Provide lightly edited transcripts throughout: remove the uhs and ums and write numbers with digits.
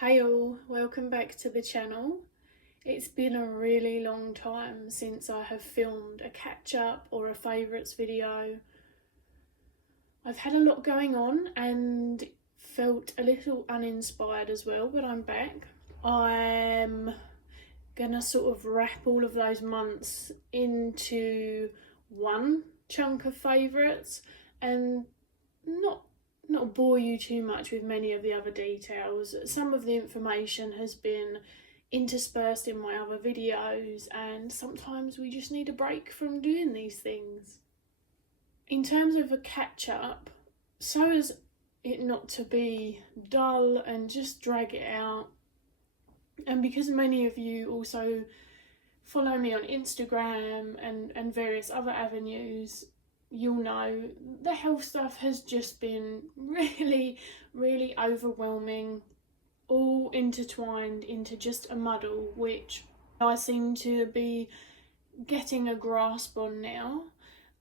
Hey all, welcome back to the channel. It's been a really long time since I have filmed a catch-up or a favourites video. I've had a lot going on and felt a little uninspired as well, but I'm back. I'm gonna sort of wrap all of those months into one chunk of favourites and not bore you too much with many of the other details. Some of the information has been interspersed in my other videos, and sometimes we just need a break from doing these things. In terms of a catch-up, so as it not to be dull and just drag it out, and because many of you also follow me on Instagram and various other avenues, you'll know the health stuff has just been really overwhelming, all intertwined into just a muddle, which I seem to be getting a grasp on now.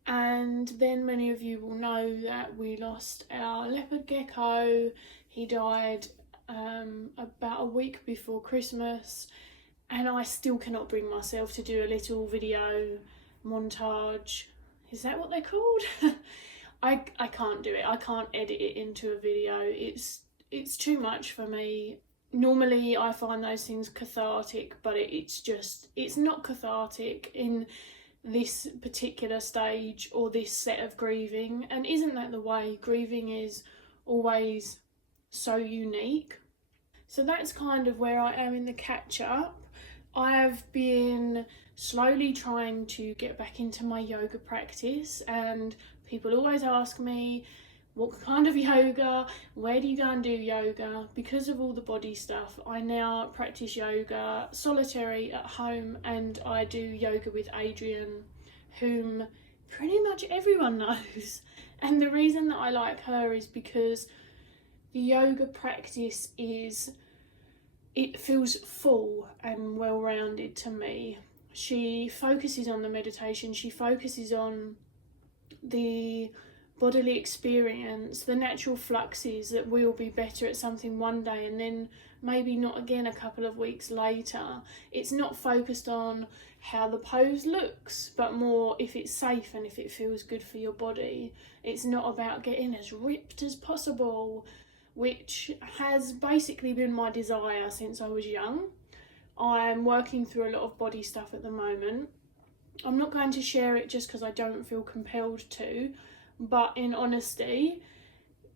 And then many of you will know that we lost our leopard gecko. He died about a week before Christmas, and I still cannot bring myself to do a little video montage. Is that what they're called? I can't do it. I can't edit it into a video. It's too much for me. Normally I find those things cathartic, but it's not cathartic in this particular stage or this set of grieving. And isn't that the way? Grieving is always so unique. So that's kind of where I am in the catch up. I've been slowly trying to get back into my yoga practice, and people always ask me, what kind of yoga? Where do you go and do yoga? Because of all the body stuff, I now practice yoga solitary at home, and I do yoga with Adrian, whom pretty much everyone knows. And the reason that I like her is because the yoga practice it feels full and well-rounded to me. She focuses on the meditation, she focuses on the bodily experience, the natural fluxes that we'll be better at something one day and then maybe not again a couple of weeks later. It's not focused on how the pose looks, but more if it's safe and if it feels good for your body. It's not about getting as ripped as possible, which has basically been my desire since I was young. I'm working through a lot of body stuff at the moment. I'm not going to share it just because I don't feel compelled to, but in honesty,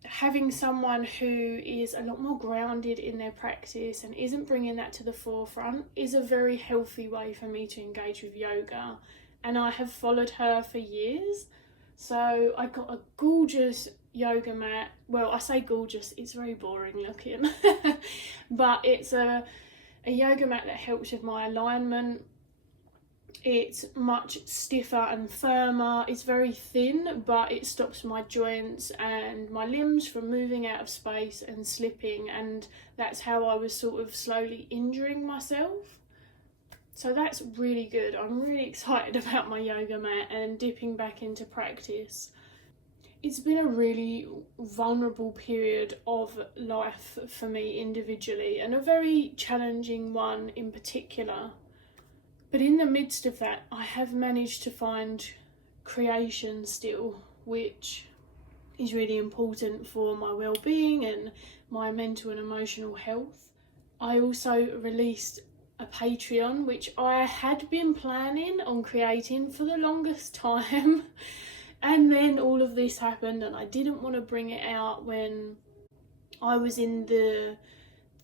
having someone who is a lot more grounded in their practice and isn't bringing that to the forefront is a very healthy way for me to engage with yoga. And I have followed her for years. So I got a gorgeous yoga mat. Well, I say gorgeous, it's very boring looking. But it's a yoga mat that helps with my alignment. It's much stiffer and firmer. It's very thin, but it stops my joints and my limbs from moving out of space and slipping, and that's how I was sort of slowly injuring myself. So that's really good. I'm really excited about my yoga mat and dipping back into practice. It's been a really vulnerable period of life for me individually, and a very challenging one in particular. But in the midst of that, I have managed to find creation still, which is really important for my well-being and my mental and emotional health. I also released a Patreon, which I had been planning on creating for the longest time. And then all of this happened, and I didn't want to bring it out when I was in the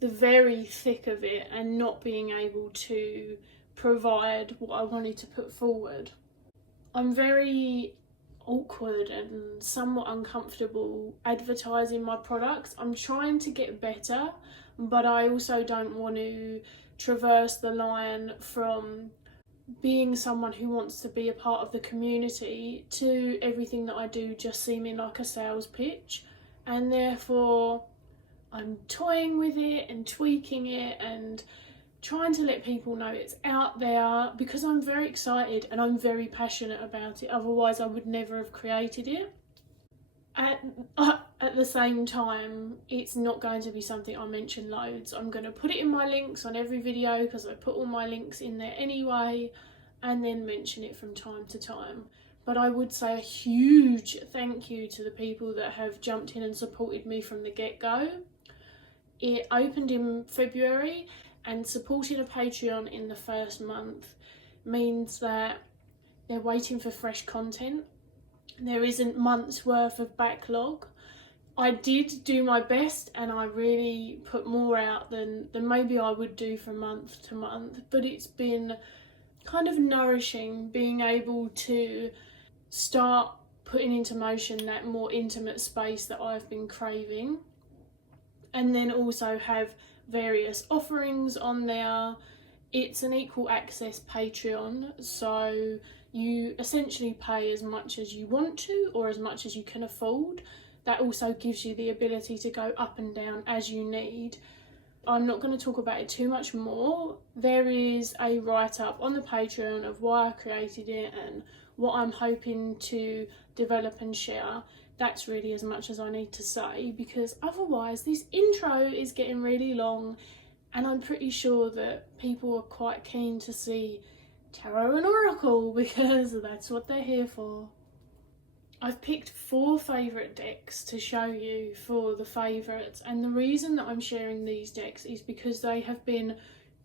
very thick of it and not being able to provide what I wanted to put forward. I'm very awkward and somewhat uncomfortable advertising my products. I'm trying to get better, but I also don't want to traverse the line from being someone who wants to be a part of the community to everything that I do just seeming like a sales pitch. And therefore I'm toying with it and tweaking it and trying to let people know it's out there, because I'm very excited and I'm very passionate about it. Otherwise I would never have created it. At the same time, it's not going to be something I mention loads. I'm going to put it in my links on every video because I put all my links in there anyway, and then mention it from time to time. But I would say a huge thank you to the people that have jumped in and supported me from the get-go. It opened in February, and supporting a Patreon in the first month means that they're waiting for fresh content. There isn't months worth of backlog. I did do my best, and I really put more out than maybe I would do from month to month, but it's been kind of nourishing being able to start putting into motion that more intimate space that I've been craving, and then also have various offerings on there. It's an equal access Patreon, so you essentially pay as much as you want to or as much as you can afford. That also gives you the ability to go up and down as you need. I'm not going to talk about it too much more. There is a write-up on the Patreon of why I created it and what I'm hoping to develop and share. That's really as much as I need to say, because otherwise this intro is getting really long, and I'm pretty sure that people are quite keen to see Tarot and Oracle because that's what they're here for. I've picked 4 favourite decks to show you for the favourites, and the reason that I'm sharing these decks is because they have been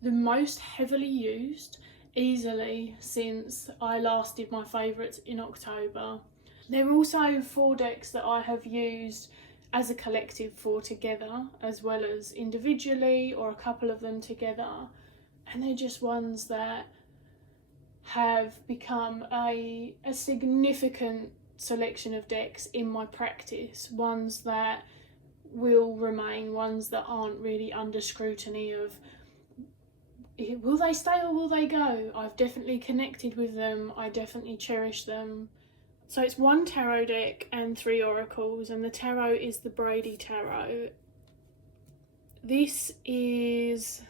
the most heavily used easily since I last did my favourites in October. There are also 4 decks that I have used as a collective for together, as well as individually or a couple of them together, and they're just ones that have become a significant selection of decks in my practice, ones that will remain, ones that aren't really under scrutiny of will they stay or will they go. I've definitely connected with them, I definitely cherish them. So it's 1 tarot deck and 3 oracles, and the tarot is the Brady Tarot. This is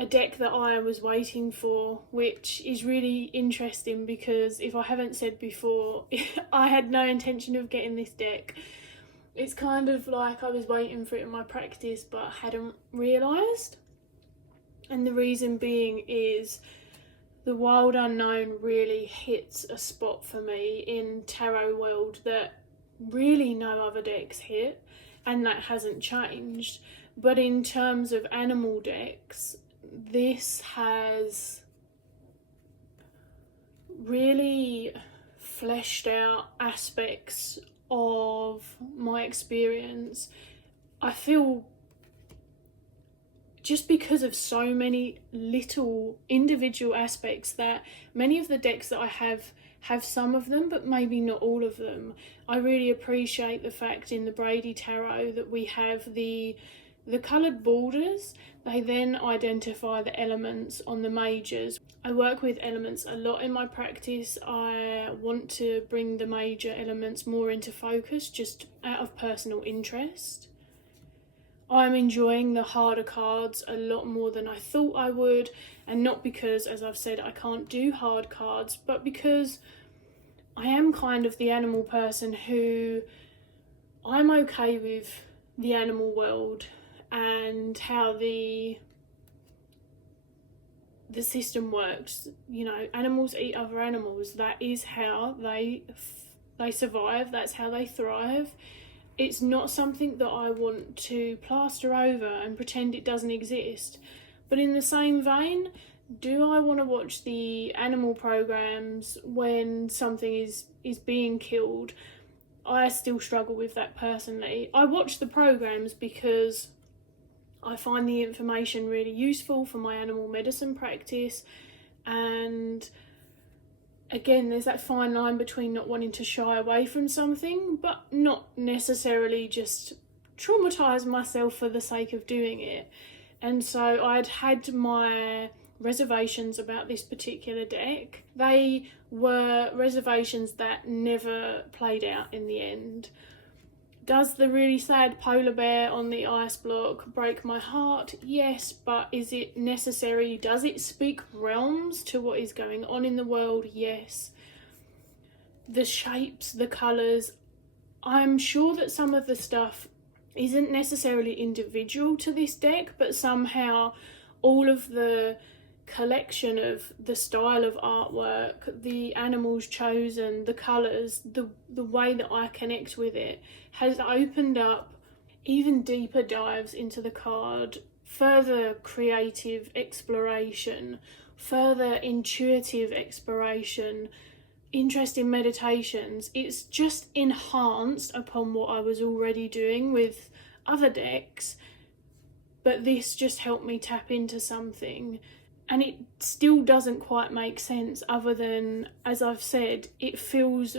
a deck that I was waiting for, which is really interesting because if I haven't said before, I had no intention of getting this deck. It's kind of like I was waiting for it in my practice but hadn't realised. And the reason being is the wild unknown really hits a spot for me in tarot world that really no other decks hit, and that hasn't changed. But in terms of animal decks, this has really fleshed out aspects of my experience. I feel just because of so many little individual aspects that many of the decks that I have some of them, but maybe not all of them. I really appreciate the fact in the Brady Tarot that we have the coloured borders. They then identify the elements on the majors. I work with elements a lot in my practice. I want to bring the major elements more into focus just out of personal interest. I'm enjoying the harder cards a lot more than I thought I would, and not because, as I've said, I can't do hard cards, but because I am kind of the animal person who I'm okay with the animal world and how the system works. You know, animals eat other animals. That is how they survive. That's how they thrive. It's not something that I want to plaster over and pretend it doesn't exist. But in the same vein, do I want to watch the animal programs when something is being killed? I still struggle with that personally. I watch the programs because I find the information really useful for my animal medicine practice, and again, there's that fine line between not wanting to shy away from something but not necessarily just traumatise myself for the sake of doing it. And so I'd had my reservations about this particular deck. They were reservations that never played out in the end. Does the really sad polar bear on the ice block break my heart? Yes, but is it necessary? Does it speak realms to what is going on in the world? Yes. The shapes, the colours, I'm sure that some of the stuff isn't necessarily individual to this deck, but somehow all of the collection of the style of artwork, the animals chosen, the colours, the way that I connect with it has opened up even deeper dives into the card, further creative exploration, further intuitive exploration, interesting meditations. It's just enhanced upon what I was already doing with other decks, but this just helped me tap into something. And it still doesn't quite make sense, other than, as I've said, it feels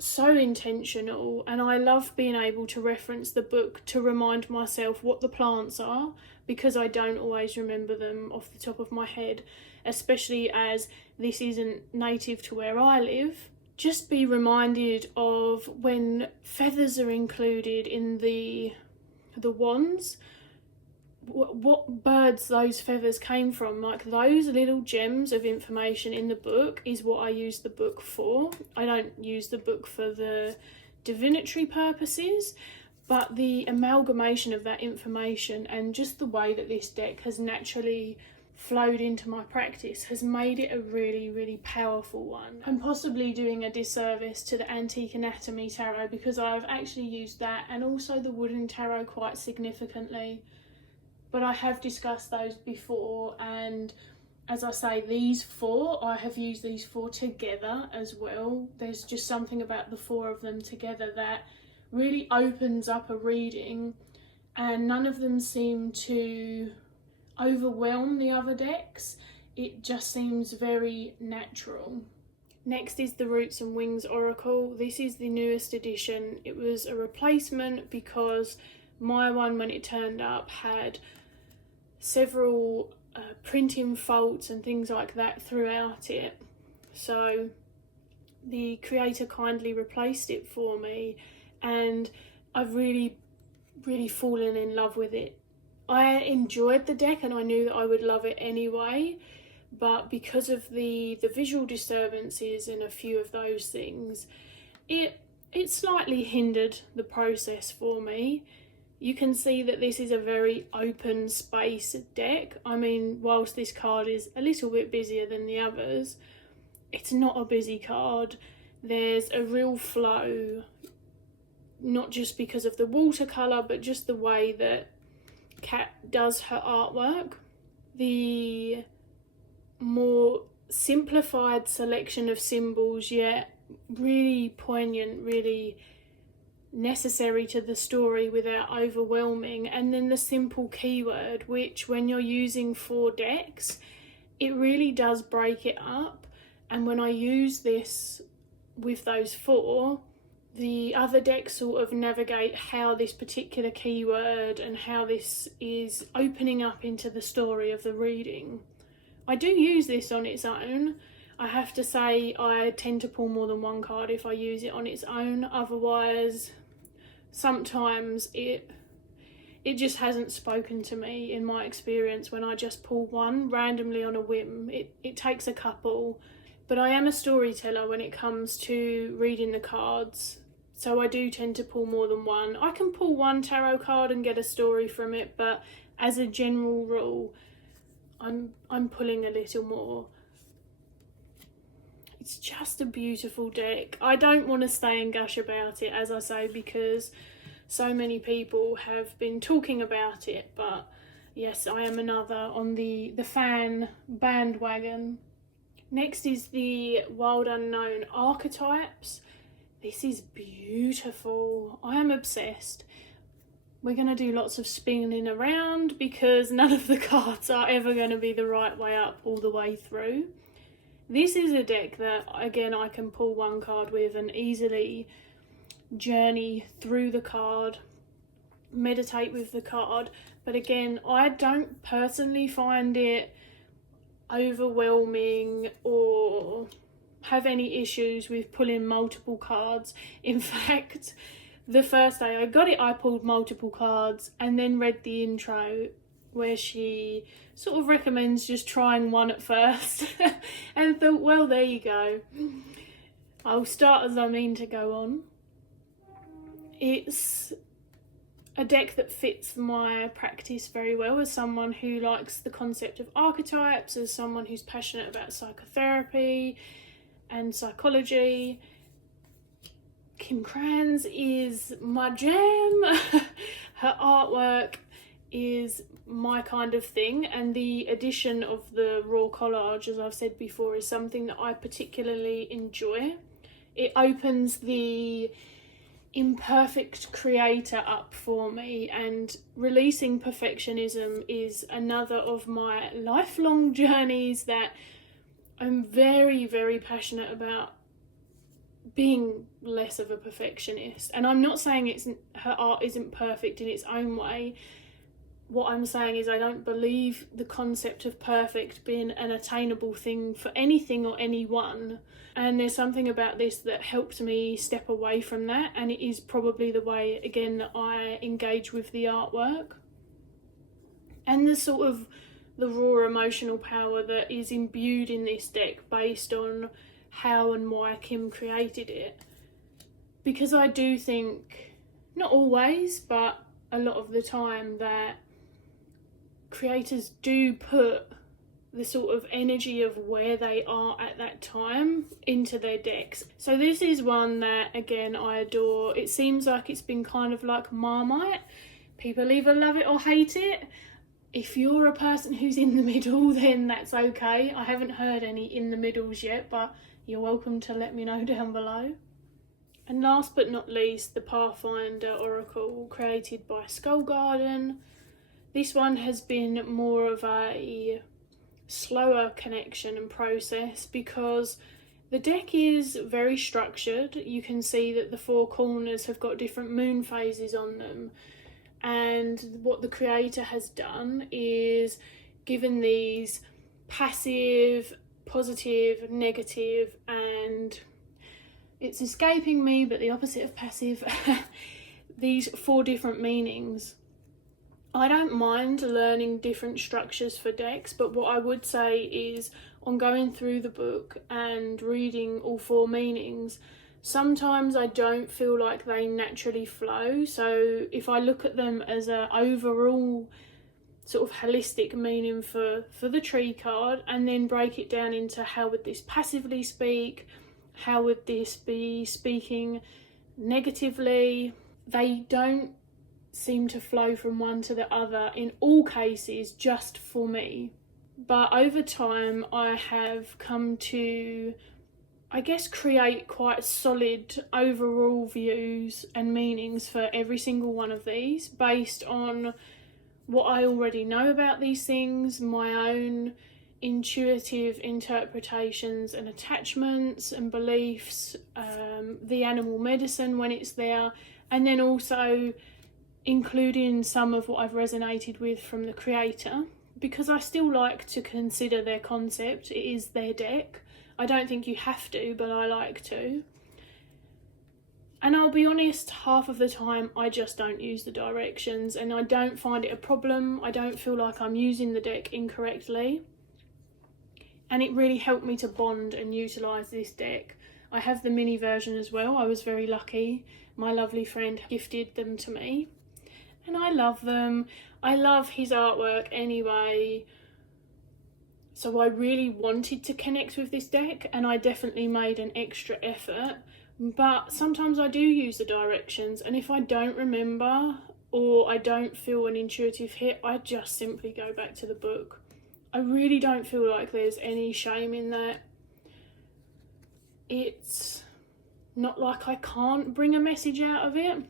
so intentional, and I love being able to reference the book to remind myself what the plants are, because I don't always remember them off the top of my head, especially as this isn't native to where I live. Just be reminded of when feathers are included in the wands, what birds those feathers came from. Like, those little gems of information in the book is what I use the book for. I don't use the book for the divinatory purposes, but the amalgamation of that information and just the way that this deck has naturally flowed into my practice has made it a really, really powerful one. I'm possibly doing a disservice to the Antique Anatomy Tarot, because I've actually used that and also the Wooden Tarot quite significantly. But I have discussed those before, and as I say, these four, I have used these four together as well. There's just something about the four of them together that really opens up a reading, and none of them seem to overwhelm the other decks. It just seems very natural. Next is the Roots and Wings Oracle. This is the newest edition. It was a replacement because my one, when it turned up, had several printing faults and things like that throughout it. So the creator kindly replaced it for me, and I've really, really fallen in love with it. I enjoyed the deck and I knew that I would love it anyway, but because of the visual disturbances and a few of those things, it slightly hindered the process for me. You can see that this is a very open space deck. I mean, whilst this card is a little bit busier than the others, it's not a busy card. There's a real flow, not just because of the watercolour, but just the way that Kat does her artwork. The more simplified selection of symbols, yet really poignant, really necessary to the story without overwhelming, and then the simple keyword, which when you're using 4 decks, it really does break it up. And when I use this with those 4, the other decks sort of navigate how this particular keyword and how this is opening up into the story of the reading. I do use this on its own. I have to say I tend to pull more than one card if I use it on its own. Otherwise, sometimes it just hasn't spoken to me in my experience when I just pull one randomly on a whim. It takes a couple. But I am a storyteller when it comes to reading the cards, so I do tend to pull more than one. I can pull one tarot card and get a story from it, but as a general rule, I'm pulling a little more. It's just a beautiful deck. I don't want to stay and gush about it, as I say, because so many people have been talking about it, but yes, I am another on the fan bandwagon. Next is the Wild Unknown Archetypes. This is beautiful. I am obsessed. We're going to do lots of spinning around because none of the cards are ever going to be the right way up all the way through. This is a deck that, again, I can pull one card with and easily journey through the card, meditate with the card. But again, I don't personally find it overwhelming or have any issues with pulling multiple cards. In fact, the first day I got it, I pulled multiple cards and then read the intro where she sort of recommends just trying one at first and thought, well, there you go. I'll start as I mean to go on. It's a deck that fits my practice very well as someone who likes the concept of archetypes, as someone who's passionate about psychotherapy and psychology. Kim Kranz is my jam. Her artwork is my kind of thing, and the addition of the raw collage, as I've said before, is something that I particularly enjoy. It opens the imperfect creator up for me, and releasing perfectionism is another of my lifelong journeys that I'm very, very passionate about being less of a perfectionist. And I'm not saying her art isn't perfect in its own way. What I'm saying is I don't believe the concept of perfect being an attainable thing for anything or anyone. And there's something about this that helped me step away from that, and it is probably the way, again, that I engage with the artwork. And the sort of the raw emotional power that is imbued in this deck based on how and why Kim created it. Because I do think, not always, but a lot of the time, that creators do put the sort of energy of where they are at that time into their decks. So this is one that, again, I adore. It seems like it's been kind of like Marmite. People either love it or hate it. If you're a person who's in the middle, then that's okay. I haven't heard any in the middles yet, but you're welcome to let me know down below. And last but not least, the Pathfinder Oracle, created by Skull Garden. This one has been more of a slower connection and process because the deck is very structured. You can see that the four corners have got different moon phases on them, and what the creator has done is given these passive, positive, negative, and it's escaping me, but the opposite of passive, these four different meanings. I don't mind learning different structures for decks, but what I would say is, on going through the book and reading all four meanings, sometimes I don't feel like they naturally flow. So if I look at them as an overall sort of holistic meaning for the tree card, and then break it down into how would this passively speak, how would this be speaking negatively, they don't seem to flow from one to the other in all cases, just for me. But over time I have come to, I guess, create quite solid overall views and meanings for every single one of these based on what I already know about these things, my own intuitive interpretations and attachments and beliefs, the animal medicine when it's there, and then also including some of what I've resonated with from the creator, because I still like to consider their concept. It is their deck. I don't think you have to, but I like to. And I'll be honest, half of the time I just don't use the directions, and I don't find it a problem. I don't feel like I'm using the deck incorrectly. And it really helped me to bond and utilise this deck. I have the mini version as well. I was very lucky. My lovely friend gifted them to me, and I love them. I love his artwork anyway. So I really wanted to connect with this deck, and I definitely made an extra effort. But sometimes I do use the directions, and if I don't remember or I don't feel an intuitive hit, I just simply go back to the book. I really don't feel like there's any shame in that. It's not like I can't bring a message out of it.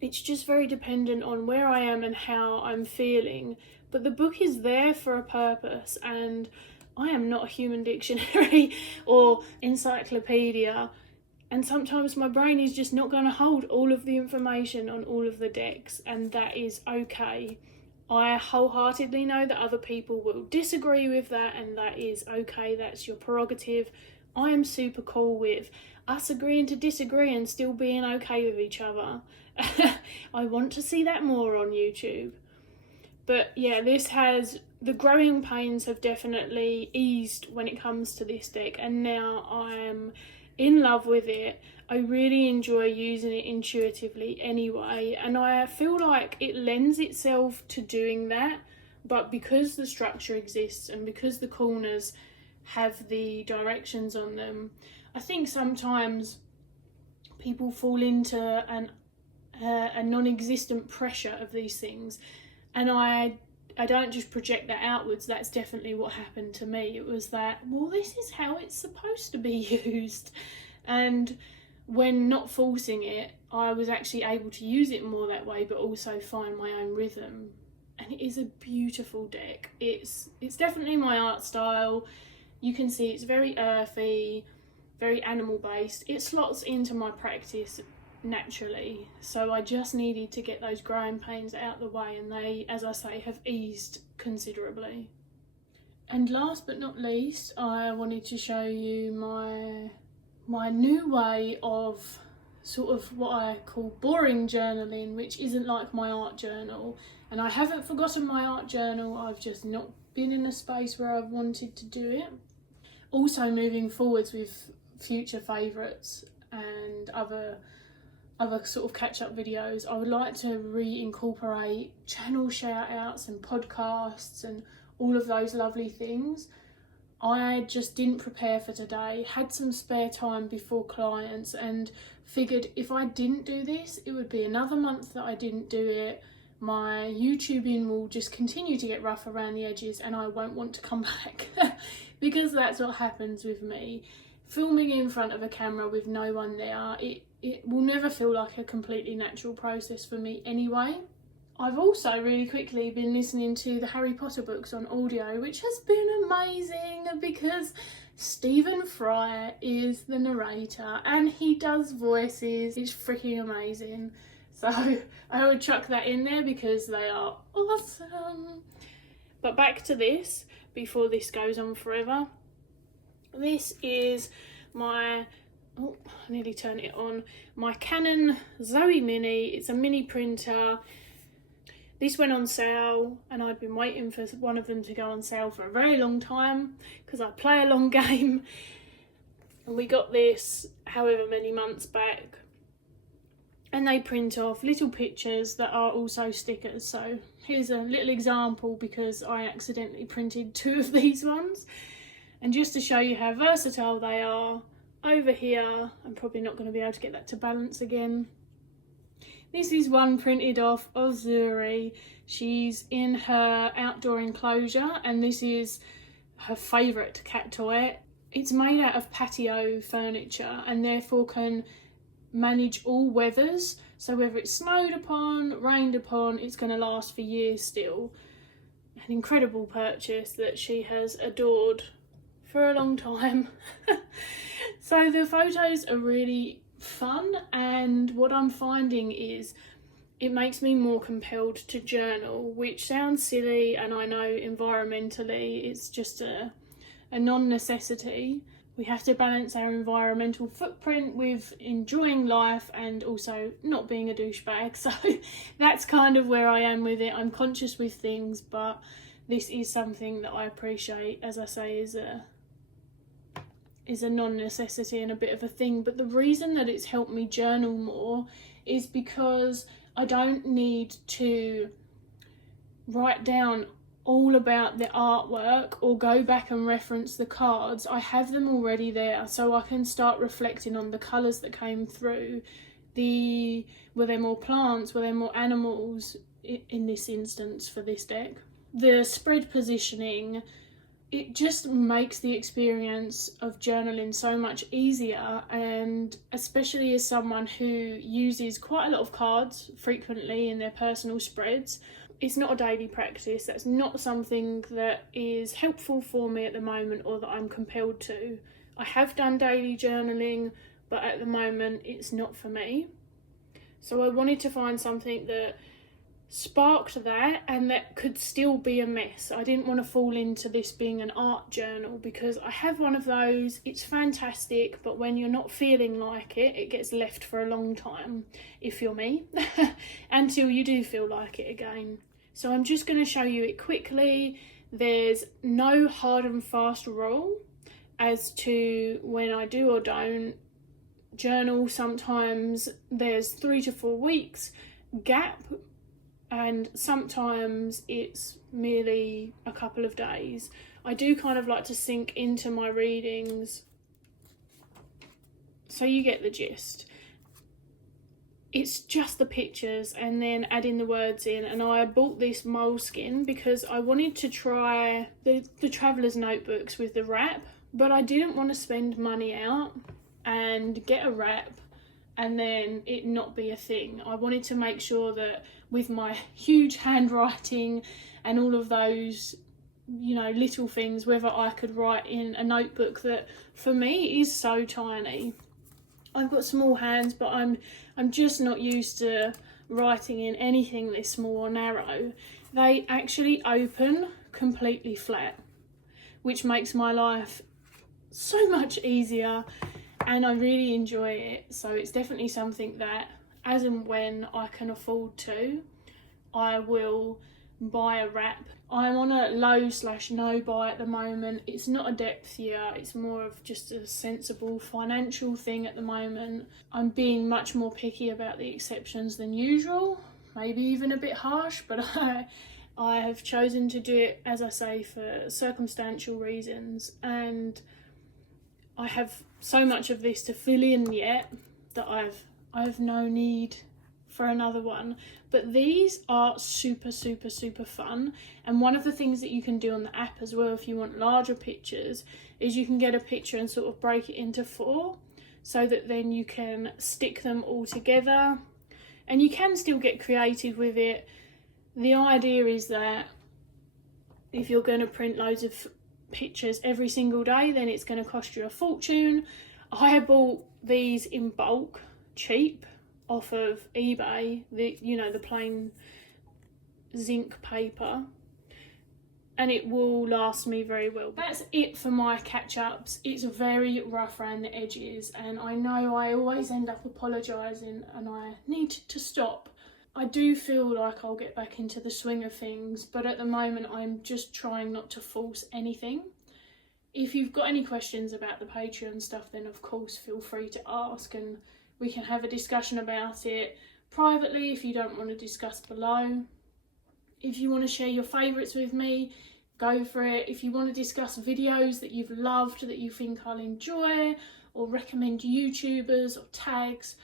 It's just very dependent on where I am and how I'm feeling. But the book is there for a purpose, and I am not a human dictionary or encyclopedia. And sometimes my brain is just not going to hold all of the information on all of the decks, and that is okay. I wholeheartedly know that other people will disagree with that, and that is okay. That's your prerogative. I am super cool with us agreeing to disagree and still being okay with each other. I want to see that more on YouTube. But yeah, the growing pains have definitely eased when it comes to this deck, and now I'm in love with it. I really enjoy using it intuitively anyway, and I feel like it lends itself to doing that. But because the structure exists and because the corners have the directions on them, I think sometimes people fall into a non-existent pressure of these things, and I don't just project that outwards. That's definitely what happened to me. It was that, well, this is how it's supposed to be used, and when not forcing it, I was actually able to use it more that way, but also find my own rhythm. And it is a beautiful deck. It's definitely my art style. You can see it's very earthy, very animal based. It slots into my practice naturally, so I just needed to get those growing pains out the way, and they, as I say, have eased considerably. And last but not least, I wanted to show you my new way of sort of what I call boring journaling, which isn't like my art journal. And I haven't forgotten my art journal, I've just not been in a space where I've wanted to do it. Also, moving forwards with future favourites and other sort of catch-up videos, I would like to reincorporate channel shout-outs and podcasts and all of those lovely things. I just didn't prepare for today, had some spare time before clients, and figured if I didn't do this, it would be another month that I didn't do it. My YouTubing will just continue to get rough around the edges and I won't want to come back because that's what happens with me. Filming in front of a camera with no one there, it will never feel like a completely natural process for me anyway. I've also really quickly been listening to the Harry Potter books on audio, which has been amazing because Stephen Fry is the narrator and he does voices. It's freaking amazing. So I would chuck that in there because they are awesome. But back to this, before this goes on forever. This is my, oh, I nearly turned it on, my Canon Zoe Mini. It's a mini printer. This went on sale and I'd been waiting for one of them to go on sale for a very long time because I play a long game. And we got this however many months back. And they print off little pictures that are also stickers. So here's a little example because I accidentally printed 2 of these ones. And just to show you how versatile they are, over here, I'm probably not going to be able to get that to balance again. This is one printed off of Zuri. She's in her outdoor enclosure and this is her favourite cat toy. It's made out of patio furniture and therefore can manage all weathers. So whether it's snowed upon, rained upon, it's going to last for years still. An incredible purchase that she has adored for a long time. So the photos are really fun, and what I'm finding is it makes me more compelled to journal, which sounds silly, and I know environmentally it's just a non-necessity. We have to balance our environmental footprint with enjoying life and also not being a douchebag. So that's kind of where I am with it. I'm conscious with things, but this is something that I appreciate, as I say, is a non-necessity and a bit of a thing. But the reason that it's helped me journal more is because I don't need to write down all about the artwork or go back and reference the cards. I have them already there, so I can start reflecting on the colours that came through. Were there more plants, were there more animals in this instance for this deck? The spread positioning, it just makes the experience of journaling so much easier, and especially as someone who uses quite a lot of cards frequently in their personal spreads, it's not a daily practice. That's not something that is helpful for me at the moment or that I'm compelled to. I have done daily journaling, but at the moment it's not for me. So I wanted to find something that sparked that and that could still be a mess. I didn't want to fall into this being an art journal because I have one of those. It's fantastic, but when you're not feeling like it, it gets left for a long time, if you're me, until you do feel like it again. So I'm just going to show you it quickly. There's no hard and fast rule as to when I do or don't journal, sometimes there's 3 to 4 weeks gap, and sometimes it's merely a couple of days. I do kind of like to sink into my readings, so you get the gist. It's just the pictures and then adding the words in. And I bought this moleskin because I wanted to try the traveller's notebooks with the wrap, but I didn't want to spend money out and get a wrap and then it not be a thing. I wanted to make sure that with my huge handwriting and all of those, you know, little things, whether I could write in a notebook that for me is so tiny. I've got small hands, but I'm just not used to writing in anything this small or narrow. They actually open completely flat, which makes my life so much easier, and I really enjoy it. So it's definitely something that, as and when I can afford to, I will buy a wrap. I'm on a low/no buy at the moment. It's not a depth year, it's more of just a sensible financial thing at the moment. I'm being much more picky about the exceptions than usual, maybe even a bit harsh, but I have chosen to do it, as I say, for circumstantial reasons, and I have so much of this to fill in yet that I have no need for another one. But these are super fun, and one of the things that you can do on the app as well, if you want larger pictures, is you can get a picture and sort of break it into 4, so that then you can stick them all together, and you can still get creative with it. The idea is that if you're going to print loads of pictures every single day, then it's going to cost you a fortune. I bought these in bulk, cheap, off of eBay, the plain zinc paper, and it will last me very well. That's it for my catch-ups. It's very rough around the edges, and I know I always end up apologising, and I need to stop. I do feel like I'll get back into the swing of things, but at the moment I'm just trying not to force anything. If you've got any questions about the Patreon stuff, then of course feel free to ask, and we can have a discussion about it privately if you don't want to discuss below. If you want to share your favourites with me, go for it. If you want to discuss videos that you've loved, that you think I'll enjoy, or recommend YouTubers or tags,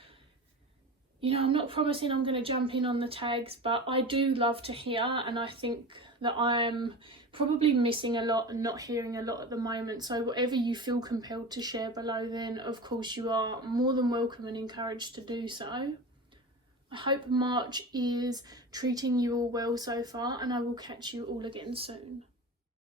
you know, I'm not promising I'm going to jump in on the tags, but I do love to hear, and I think that I'm probably missing a lot and not hearing a lot at the moment. So whatever you feel compelled to share below, then of course you are more than welcome and encouraged to do so. I hope March is treating you all well so far, and I will catch you all again soon.